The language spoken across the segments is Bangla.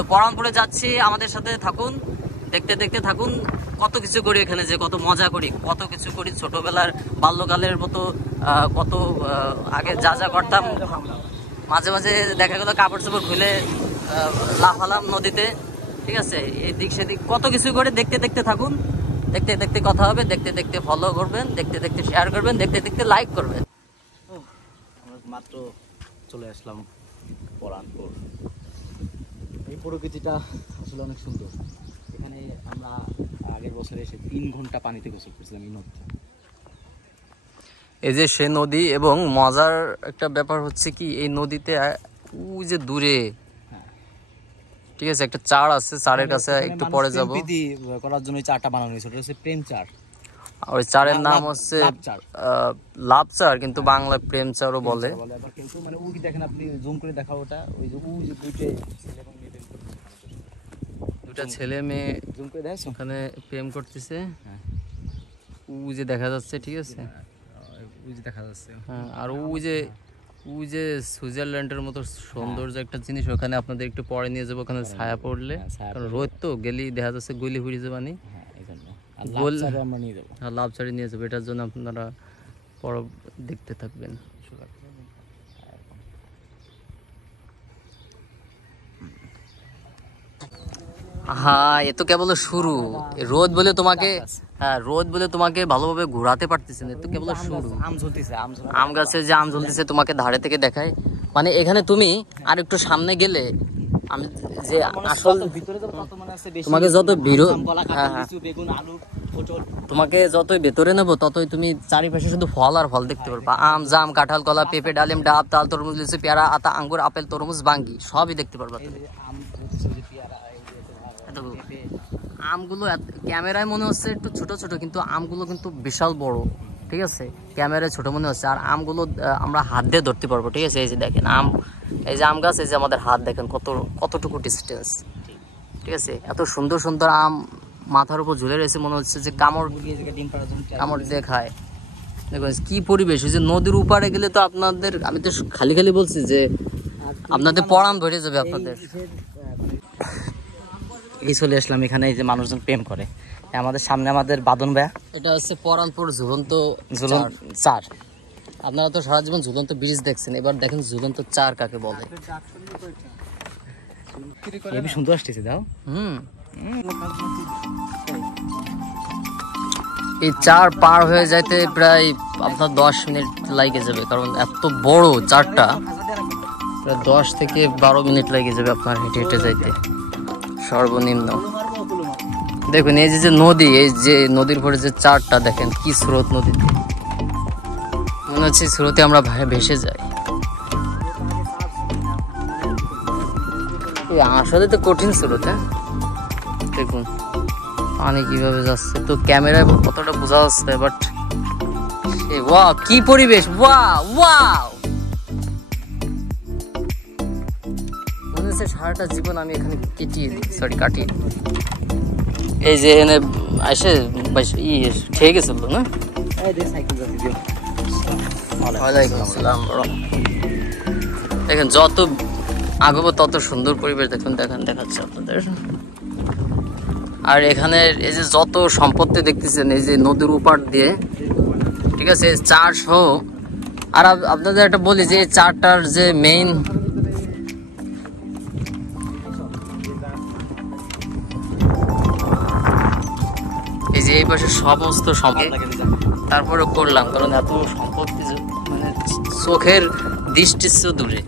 তো পরানপুরে যাচ্ছি, আমাদের সাথে থাকুন, দেখতে দেখতে থাকুন কত কিছু করি এখানে, যে কত মজা করি, কত কিছু করি ছোটবেলার বাল্যকালের মতো, কত আগে যা যা করতাম। মাঝে মাঝে দেখা গেল কাপড় চোপড় খুলে লাফালাম নদীতে, ঠিক আছে, এদিক সেদিক কত কিছু করে। দেখতে দেখতে থাকুন, দেখতে দেখতে কথা হবে, দেখতে দেখতে ফলো করবেন, দেখতে দেখতে শেয়ার করবেন, দেখতে দেখতে লাইক করবেন। আমরা মাত্র চলে আসলাম পরানপুর। এই প্রকৃতিটা আসলে অনেক সুন্দর। এখানে আমরা আগের বছরে এসে 3 ঘন্টা পানিতে গোসল করছিলাম এই নদীতে। এই যে সে নদী, এবং মজার একটা ব্যাপার হচ্ছে কি, এই নদীতে ওই যে দূরে, ঠিক আছে, একটা চার আছে, চারের কাছে একটু পরে যাবো। করার জন্য চারটা বানানো হয়েছে, ওটা হচ্ছে প্রেম চার। ওই চারের নাম হচ্ছে লাভ চার, কিন্তু বাংলায় প্রেম চারও বলে। মানে ওই দেখেন, আপনি জুম করে দেখাও, ওটা ওই যে দুটা ছেলে মেয়ে জুম করে দেখো, ওখানে প্রেম করতেছে। ওই যে দেখা যাচ্ছে, ঠিক আছে, ওই যে দেখা যাচ্ছে। হ্যাঁ, আর ওই যে সুইজারল্যান্ডের মতো সৌন্দর্য একটা জিনিস, ওখানে আপনাদের একটু পরে নিয়ে যাবো, ওখানে ছায়া পড়লে, কারণ রোদ তো গেলি দেখা যাচ্ছে গলি ফুড়ি যাবানি, লাভ চারি নিয়ে যাবো, এটার জন্য আপনারা পর দেখতে থাকবেন। হ্যাঁ, এ তো কেবল শুরু। রোদ বলে তোমাকে, হ্যাঁ, রোদ বলে তোমাকে ভালোভাবে ঘোরাতে পারতেছে না, তো কেবল শুরু। আম গাছে যে আম ঝুলতেছে তোমাকে ধারে থেকে দেখায়, মানে এখানে তুমি আর একটু সামনে গেলে আমি যে আসল তোমাকে যত তোমাকে যতই ভেতরে নেবো ততই তুমি চারিপাশে শুধু ফল আর ফল দেখতে পারবা। আম, জাম, কাঁঠাল, কলা, পেঁপে, ডালিম, ডাব, তাল, তরমুজ, লিচু, পেয়ারা, আতা, আঙ্গুর, আপেল, তরমুজ, বাঙ্গি সবই দেখতে পারবা তুমি। আমগুলো ক্যামেরায় মনে হচ্ছে একটু ছোট ছোট, কিন্তু আমগুলো কিন্তু বিশাল বড়, ঠিক আছে, ক্যামেরায় ছোট মনে হচ্ছে। আর আমগুলো আমরা হাত দিয়ে ধরতে পারবো, ঠিক আছে। এই যে দেখেন আম, এই যে আম গাছ, এই যে আমাদের হাত দেখেন কতটুকু ডিস্টেন্স, ঠিক আছে। এত সুন্দর সুন্দর আম মাথার উপর ঝুলে রয়েছে, মনে হচ্ছে যে কামড় দিয়ে খায়। দেখুন কি পরিবেশ। ওই যে নদীর উপারে গেলে তো আপনাদের, আমি তো খালি খালি বলছি যে আপনাদের পরাণ ভরে যাবে আপনাদের। এই চলে আসলাম এখানে, এই যে মানুষজন প্রেম করে। আমাদের সামনে আমাদের বাদন ভাইয়া, এটা হচ্ছে পরানপুর ঝুলন্ত চার। আপনারা তো সারা জীবন ঝুলন্ত ব্রিজ দেখছেন, এবার দেখেন ঝুলন্ত চার কাকে বলে। খুবই সুন্দর আসতেছে, দাও। এই চার পার হয়ে যাইতে প্রায় আপনার 10 মিনিট লাগে যাবে, কারণ এত বড় চারটা, প্রায় 10 থেকে 12 মিনিট লাগে যাবে আপনার হেঁটে হেঁটে যাইতে সর্বনিম্ন। দেখুন এই যে নদী, এই যে নদীর পরে যে চারটা দেখেন কি স্রোত নদীতে, মনে হচ্ছে স্রোতে আমরা ভেসে যাই। আসলে তো কঠিন স্রোত, হ্যাঁ, দেখুন পানি কিভাবে যাচ্ছে, তো ক্যামেরায় কতটা বোঝা যাচ্ছে, বাট ওয়াও কি পরিবেশ, ওয়াও ওয়াও, মনে হচ্ছে সারাটা জীবন আমি এখানে কাটিয়ে এই যে এখানে এসে ঠিক গেছিল না। দেখেন যত আগাবো তত সুন্দর পরিবেশ, দেখুন দেখাচ্ছে আপনাদের। আর এখানে এই যে যত সম্পত্তি দেখতেছেন, এই যে নদীর উপার দিয়ে, ঠিক আছে, চার সহ। আর আপনাদের একটা বলি যে চারটার যে মেইন, এই যে এই পাশে সমস্ত তারপরে করলাম, কারণ এত সম্পত্তি মানে চোখের দৃষ্টির চেয়ে দূরে।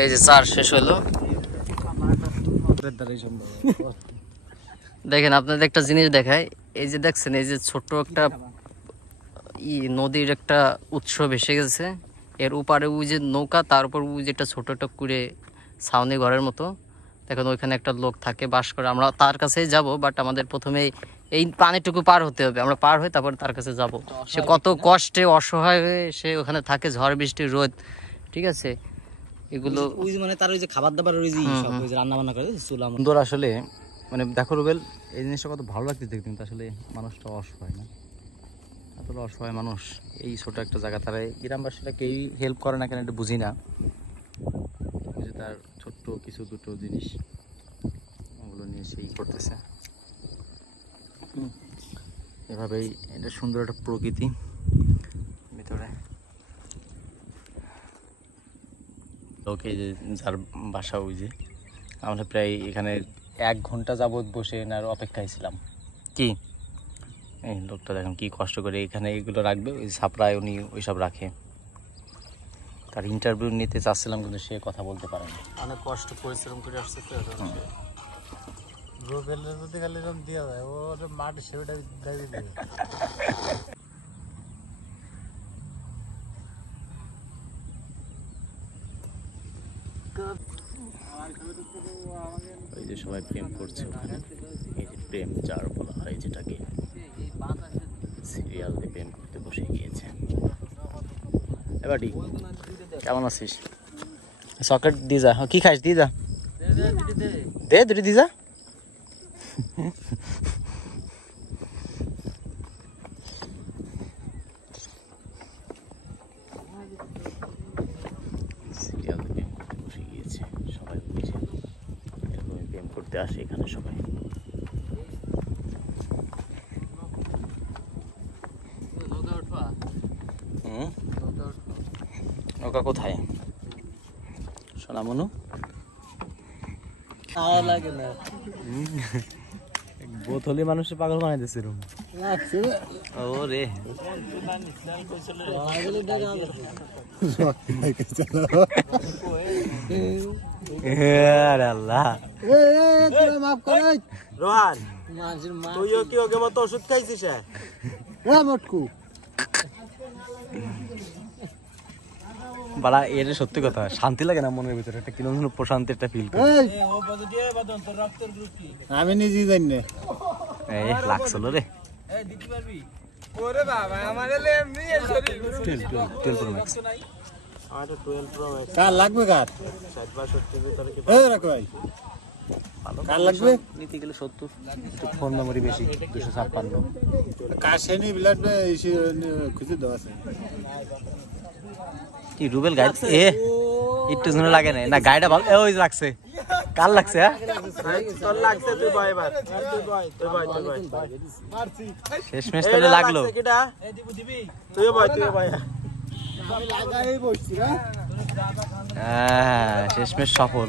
এই যে চার শেষ হলো, দেখেন আপনাদের একটা জিনিস দেখায়, এই যে দেখছেন এই যে ছোট্ট একটা নদীর একটা উৎস ভেসে গেছে, এর উপারে ওই যে নৌকা, তার উপর ওই যেটা ছোট একটা কুড়ে ছাউনি ঘরের মতো, দেখেন ওইখানে একটা লোক থাকে, বাস করে। আমরা তার কাছেই যাব, বাট আমাদের প্রথমে এই পানিটুকু পার হতে হবে, আমরা পার হই তারপর তার কাছে যাব। সে কত কষ্টে অসহায় হয়ে সে ওখানে থাকে, ঝড় বৃষ্টি রোদ, ঠিক আছে, এগুলো ওই মানে তার ওই যে খাবার দাবার, ওই যে সব ওই যে রান্না বান্না করে চুলা সুন্দর। আসলে মানে দেখো রুবেল, এই জিনিসটা কত ভালো লাগতেছে কিন্তু আসলে মানুষটা অসহায় না, এতটা অসহায় মানুষ এই ছোট একটা জায়গা, তারা গ্রামবাসীরা কেউই হেল্প করে না কেন এটা বুঝি না। বুঝে তার ছোট্ট কিছু দুটো জিনিস ওগুলো নিয়ে সেই করতেছে। এভাবেই এটা সুন্দর একটা প্রকৃতি ভিতরে। ওকে যে যার বাসা ওই যে আমরা প্রায় এখানে 1 ঘন্টা যাবৎ বসে এনার অপেক্ষায় ছিলাম। কি এই লোকটা দেখেন কি কষ্ট করে এখানে এগুলো রাখবে, ওই ছাপড়ায় উনি ওইসব রাখে। তার ইন্টারভিউ নিতে চাচ্ছিলাম কিন্তু সে কথা বলতে পারে না, অনেক কষ্ট পরিশ্রম করে আসছে তো। রোবেলের যদি খালি এরকম দেওয়া যায়, ওর মাটি সেটা দিয়ে দেবে। ওই যে সবাই প্রেম করছে ওখানে, এই যে প্রেম চার বলা হয় যেটাকে, সিরিয়াল দিয়ে প্রেম করতে বসে গিয়েছে। এবারটি কেমন আছিস? সকেট দিয়ে যা, কি খাইস দিয়ে যা, দে দুটি দিয়ে যা। সিরিয়াল দিয়ে প্রেম করতে বসে গিয়েছে সবাই, বুঝে এরকমই প্রেম করতে আসে এখানে সবাই। নৌকা কোথায় সোনামনু? লাগে না বোতলে মানুষের পাগল বানাই দিচ্ছে রুম। ও রে আল্লাহ, রোহান, তুইও কি ওকে মতো ওষুধ খাইছিস? মটকু বাড়া, এর সত্যি কথা শান্তি লাগে না মনের ভিতরে, একটা কিরকম যেন প্রশান্তি একটা ফিল করি। আমি নিজেই জানি না। এই লাগছিল রে। কার লাগবে? কার কার লাগবে? নিতে গেলে 70, ফোন মেমোরি বেশি 256। কার শ্রেণী ব্লাড খুঁজে দেওয়া আছে। কি রুবেল গাইড এ একটু জন্য লাগে না, না গাড়িটা ভালো ওই লাগছে। কার লাগছে? তোর লাগছে, তুই বয় এবার, তুই বয়, তুই বয়, তুই বয়। শেষমেশ তাহলে লাগলো। তুইও বয়, তুইও বয়। আমি লাগাই বসছি না। হ্যাঁ শেষমেশ সফল।